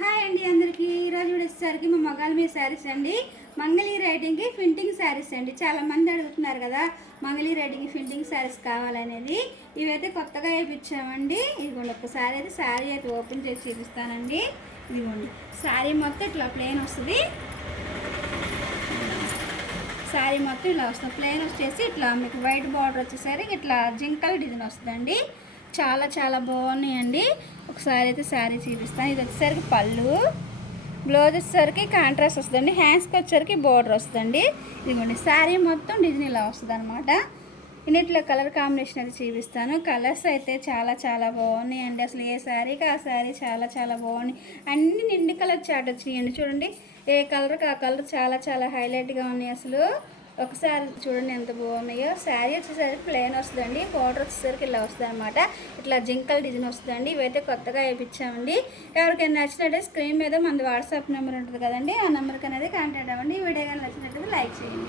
Hi అండి అందరికీ. ఈరోజు వచ్చేసరికి మా మగాళ్ళ మీద శారీస్ అండి. మంగళీ రైటింగ్కి ప్రింటింగ్ శారీస్ అండి. చాలామంది అడుగుతున్నారు కదా మంగళీ రైటింగ్కి ప్రింటింగ్ శారీస్ కావాలనేది. ఇవైతే కొత్తగా వేయించామండి. ఇదిగోండి ఒక్కసారి అయితే శారీ అయితే ఓపెన్ చేసి చూపిస్తానండి. ఇదిగోండి శారీ మొత్తం ఇట్లా ప్లెయిన్ వస్తుంది. శారీ మొత్తం ఇలా వస్తుంది. ప్లెయిన్ వచ్చేసి ఇట్లా మీకు వైట్ బార్డర్ వచ్చేసరికి ఇట్లా జింకల్ డిజైన్ వస్తుందండి. చాలా చాలా బాగున్నాయండి. ఒకసారి అయితే శారీ చూపిస్తాను. ఇది వచ్చేసరికి పళ్ళు, బ్లౌజ్ వచ్చేసరికి కాంట్రాస్ట్ వస్తుందండి. హ్యాండ్స్కి వచ్చేసరికి బోర్డర్ వస్తుందండి. ఇదిగోండి శారీ మొత్తం డిజైన్ ఇలా వస్తుంది అనమాట. ఇన్నిట్లో కలర్ కాంబినేషన్ అయితే చూపిస్తాను. కలర్స్ అయితే చాలా చాలా బాగున్నాయండి. అసలు ఏ శారీకి ఆ శారీ చాలా చాలా బాగున్నాయి. అన్ని నిండి కలర్ చాట్ వచ్చినాయండి. చూడండి ఏ కలర్కి ఆ కలర్ చాలా చాలా హైలైట్గా ఉన్నాయి. అసలు ఒకసారి చూడండి ఎంత బాగున్నాయో. శారీ వచ్చేసరికి ప్లెయిన్ వస్తుందండి. బార్డర్ వచ్చేసరికి ఇలా వస్తుంది అనమాట. ఇట్లా జింకల్ డిజైన్ వస్తుందండి. ఇవైతే కొత్తగా వేయించామండి. ఎవరికైనా నచ్చినట్టే స్క్రీన్ మీద మన వాట్సాప్ నెంబర్ ఉంటుంది కదండి, ఆ నెంబర్కి అనేది కాంటాక్ట్ అవ్వండి. ఈ వీడియో కానీ నచ్చినట్లయితే లైక్ చేయండి.